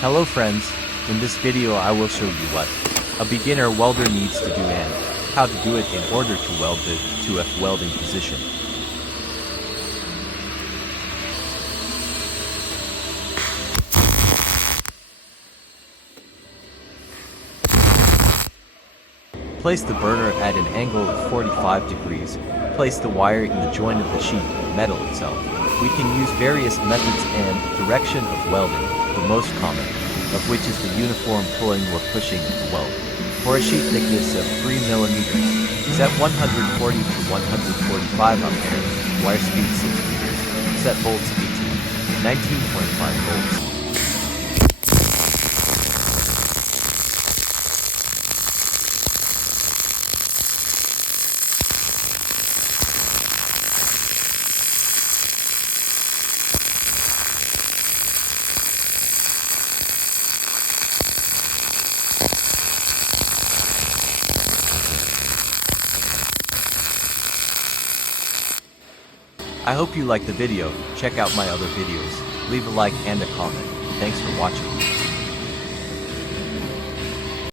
Hello friends, in this video I will show you what a beginner welder needs to do and how to do it in order to weld the 2F welding position. Place the burner at an angle of 45 degrees. Place the wire in the joint of the sheet metal itself. We can use various methods and direction of welding, the most common of which is the uniform pulling or pushing of the weld. For a sheet thickness of 3 mm, set 140 to 145 amperes, wire speed 6 meters, set volts 19.5 volts. I hope you liked the video. Check out my other videos. Leave a like and a comment. Thanks for watching.